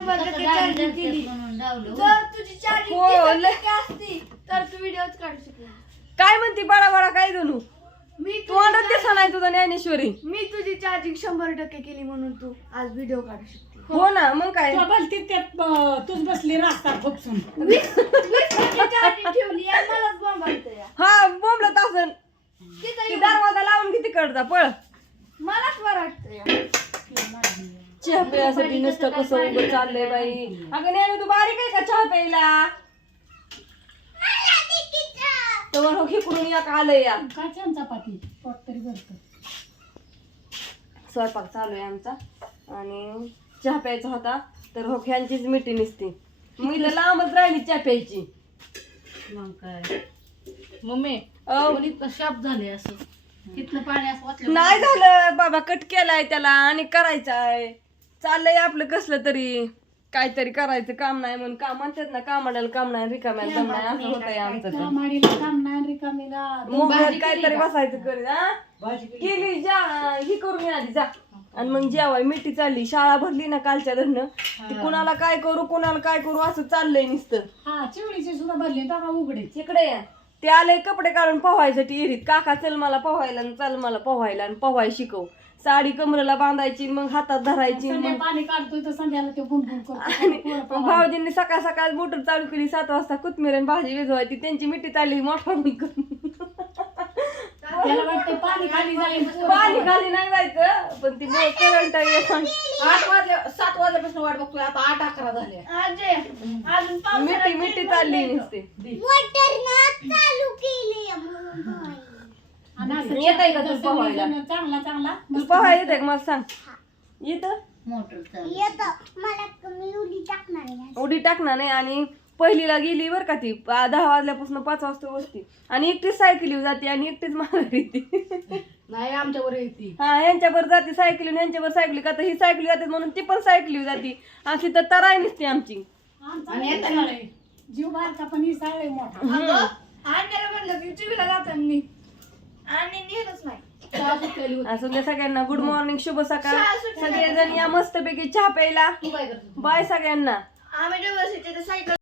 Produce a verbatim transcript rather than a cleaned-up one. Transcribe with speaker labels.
Speaker 1: जर तुझी चार्जिंग असती तर तू व्हिडिओच काढू शकला.
Speaker 2: काय म्हणती बडा बडा काय जणू
Speaker 1: मी
Speaker 2: तू आणत दिसा नाही तुझा ज्ञानेश्वरी.
Speaker 1: मी तुझी चार्जिंग शंभर टक्के केली म्हणून तू आज व्हिडिओ काढू शकते.
Speaker 2: हो ना मग काय
Speaker 3: तूच बसली रास्ता फुकसून
Speaker 1: वीस वीस टक्के चार्जिंग ठेवली आणि मलाच बॉम्ब आणतोय.
Speaker 2: हा बोंबलत असन
Speaker 1: तिथं
Speaker 2: ती दरवाजा लावून किती कडचा पळ.
Speaker 1: मलाच बरं वाटतंय.
Speaker 2: चहा प्यायसाठी नुसतं कसं उभं चाललंय बाई. अगं ज्ञानू तू बारीक आहे का चहा प्यायला. तर हो खिकडून या का आलंय या
Speaker 3: काय छान चपाती पोट तरी भरतं.
Speaker 2: स्वयंपाक चालू आहे आमचा आणि चहा प्यायचा होता तर हो ह्यांचीच मिठी निसती. मी तर लांबच राहिली चहा प्यायची.
Speaker 4: मग काय मम्मी इतकं शाप झाले असं तिथलं पाणी असं वाटलं
Speaker 2: नाही झालं बाबा कट केलाय त्याला आणि करायचाय. चाललंय आपलं कसलं तरी काहीतरी करायचं काम नाही म्हणून काम म्हणतात ना कामाला काम नाही रिकाम्याला दम नाही असं होतंय आमचं तर.
Speaker 3: कामाडीला काम नाही रिकामीला
Speaker 2: मोबाईल काहीतरी बसायचं करीत हा केली जा ही करून या आधी जा आणि मग जेवाय मिठी चालली. शाळा भरली ना कालच्या धरणं ती कुणाला काय करू कुणाला काय करू असं चाललंय नुसतं.
Speaker 3: हा चिवडीची सुद्धा भरली टाका उघडे
Speaker 2: इकडे या ते आले कपडे काढून पोहायसाठी इरीत. काका चल मला पोहायला आणि चल मला पोहायला आणि पोहाय शिकव. साडी कमरेला बांधायची मग हातात धरायची
Speaker 3: संध्या पाणी काढतोय तर संध्याला ते बुनबुन
Speaker 2: आणि
Speaker 3: करतो.
Speaker 2: मग भाऊजींनी सकाळ सकाळ मोटर चालू केली. सात वाजता कोथमीर आणि भाजी विजवायची. त्यांची मिठी चालली मोठा
Speaker 3: त्याला वाटतं पाणी खाली जाईल
Speaker 2: पाणी खाली नाही जायचं पण ती करंट
Speaker 4: आठ वाजल्या सात वाजल्यापासून वाट बघतोय आता आठ अकरा झाले.
Speaker 1: अजय अजून पाऊस
Speaker 2: मिठी मिठी चालली नसते. येत आहे का तू पोहायला.
Speaker 3: चांगला चांगला
Speaker 2: तू पोहायला येत आहे का मला सांग. येतं
Speaker 4: मोटर
Speaker 2: उडी टाकणार नाही. आणि पहिलीला गेली बरं का ती पा- दहा वाजल्यापासून पाच वाजता बसती आणि एकटीच सायकलीवर जाते आणि एकटीच माघारी येते.
Speaker 4: नाही आमच्यावर येते.
Speaker 2: हा यांच्यावर जाते सायकली यांच्यावर सायकली का तर ही सायकली जाते म्हणून ती पण सायकली जाते. अशी तर तराय नसते आमची.
Speaker 3: आणि येताना जीव बारका पण ही साळे मोठा
Speaker 1: आणण्याला म्हणलं की टीव्हीला जातात मी आणि नेलच नाही.
Speaker 2: असं त्या सगळ्यांना गुड मॉर्निंग शुभ सकाळ. सगळेजण या मस्तपैकी चहा प्यायला.
Speaker 4: तू काय करतो
Speaker 2: बाय सगळ्यांना.
Speaker 1: आम्ही दिवसाचे सायकल